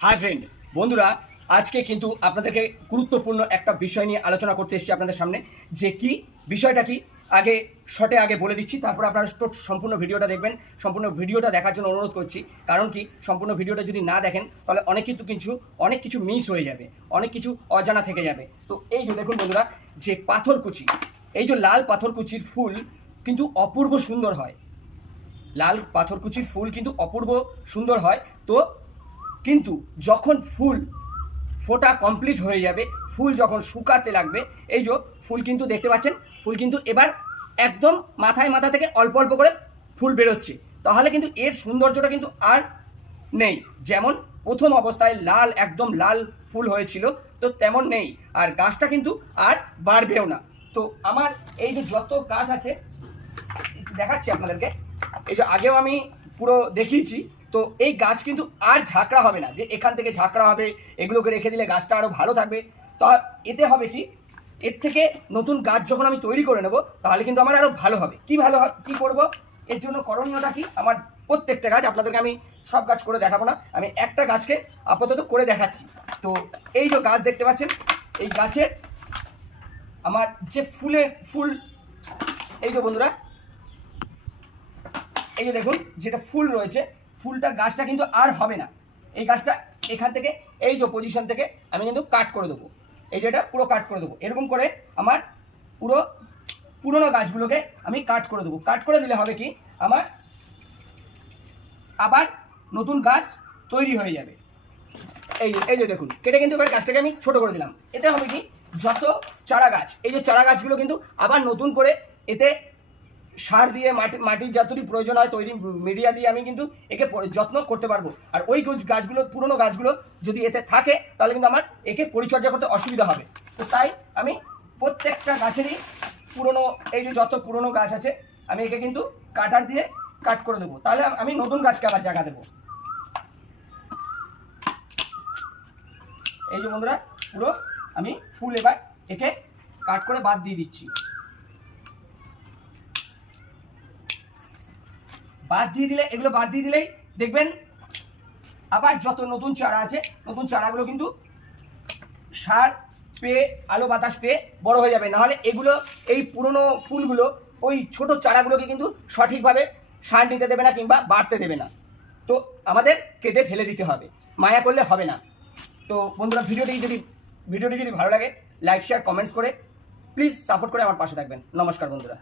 Hi friend, বন্ধুরা, আজকে কিন্তু আপনাদেরকে গুরুত্বপূর্ণ একটা বিষয় নিয়ে আলোচনা করতে এসেছি আপনাদের সামনে। যে কি বিষয়টা কি আগে শর্টে আগে বলে দিচ্ছি, তারপর আপনারা সম্পূর্ণ ভিডিওটা দেখবেন। সম্পূর্ণ ভিডিওটা দেখার জন্য অনুরোধ করছি, কারণ কি সম্পূর্ণ ভিডিওটা যদি না দেখেন তাহলে অনেক কিছু মিস হয়ে যাবে, অনেক কিছু অজানা থেকে যাবে। তো এই যে দেখুন বন্ধুরা, যে পাথরকুচি, এই যে লাল পাথরকুচির ফুল কিন্তু অপূর্ব সুন্দর হয়। লাল পাথরকুচির ফুল কিন্তু অপূর্ব সুন্দর হয়। তো কিন্তু যখন ফুল ফোটা কমপ্লিট হয়ে যাবে, ফুল যখন শুকাতে লাগবে, এই যে ফুল কিন্তু দেখতে পাচ্ছেন, ফুল কিন্তু এবার একদম মাথা থেকে অল্প অল্প করে ফুল বেরোচ্ছে। তাহলে কিন্তু এর সৌন্দর্যটা কিন্তু আর নেই। যেমন প্রথম অবস্থায় একদম লাল ফুল হয়েছিল, তো তেমন নেই। আর গাছটা কিন্তু আর বাড়বেও না। তো আমার এই যে যত গাছ আছে দেখাচ্ছি আপনাদেরকে, এই যে আগেও আমি পুরো দেখিয়েছি। তো এই গাছ কিন্তু আর ঝাঁকড়া হবে না, যে এখান থেকে ঝাঁকড়া হবে, এগুলোকে রেখে দিলে গাছটা আরও ভালো থাকবে। তা এতে হবে কি, এর থেকে নতুন গাছ যখন আমি তৈরি করে নেব তাহলে কিন্তু আমার আরও ভালো হবে। কি করব, এর জন্য করণীয়টা কি, আমার প্রত্যেকটা গাছ আপনাদেরকে আমি সব গাছ করে দেখাবো না, আমি একটা গাছকে আপাতত করে দেখাচ্ছি। তো এই যে গাছ দেখতে পাচ্ছেন, এই গাছের আমার যে ফুল, এই যে বন্ধুরা, এই যে দেখুন যেটা ফুল রয়েছে, গাছটা কিন্তু আর হবে না। এই গাছটা এখান থেকে এই যে পজিশন থেকে আমি কিন্তু কাট করে দেবো। এই যে এটা পুরো কাট করে দেবো। এরকম করে আমার পুরোনো গাছগুলোকে আমি কাট করে দেবো। কাট করে দিলে হবে কি, আমার আবার নতুন গাছ তৈরি হয়ে যাবে। এই যে দেখুন, কেটে কিন্তু এবার গাছটাকে আমি ছোট করে দিলাম। এতে হবে কি, যত চারা গাছ, এই যে চারা গাছগুলো কিন্তু আবার নতুন করে এতে সার দিয়ে মাটির যতটি প্রয়োজন হয় তৈরি মিডিয়া দিয়ে আমি কিন্তু একে যত্ন করতে পারবো। আর ওই গাছগুলো, পুরনো গাছগুলো যদি এতে থাকে তাহলে কিন্তু আমার একে পরিচর্যা করতে অসুবিধা হবে। তো তাই আমি প্রত্যেকটা গাছেরই এই যে যত পুরনো গাছ আছে আমি একে কিন্তু কাটার দিয়ে কাট করে দেবো। তাহলে আমি নতুন গাছকে আবার জায়গা দেবো। এই যে বন্ধুরা, পুরো আমি ফুল এবার একে কাট করে বাদ দিয়ে দিচ্ছি। এগুলো বাদ দিয়ে দিলেই দেখবেন আবার যত নতুন চারা আছে, নতুন চারাগুলো কিন্তু সার পেয়ে, আলো বাতাস পেয়ে বড় হয়ে যাবে। নাহলে এগুলো, এই পুরনো ফুলগুলো ওই ছোট চারাগুলোকে কিন্তু সঠিকভাবে সার নিতে দেবে না কিংবা বাড়তে দেবে না। তো আমাদের কেটে ফেলে দিতে হবে, মায়া করলে হবে না। তো বন্ধুরা, ভিডিওটি যদি ভালো লাগে লাইক শেয়ার কমেন্টস করে প্লিজ সাপোর্ট করে আমার পাশে থাকবেন। নমস্কার বন্ধুরা।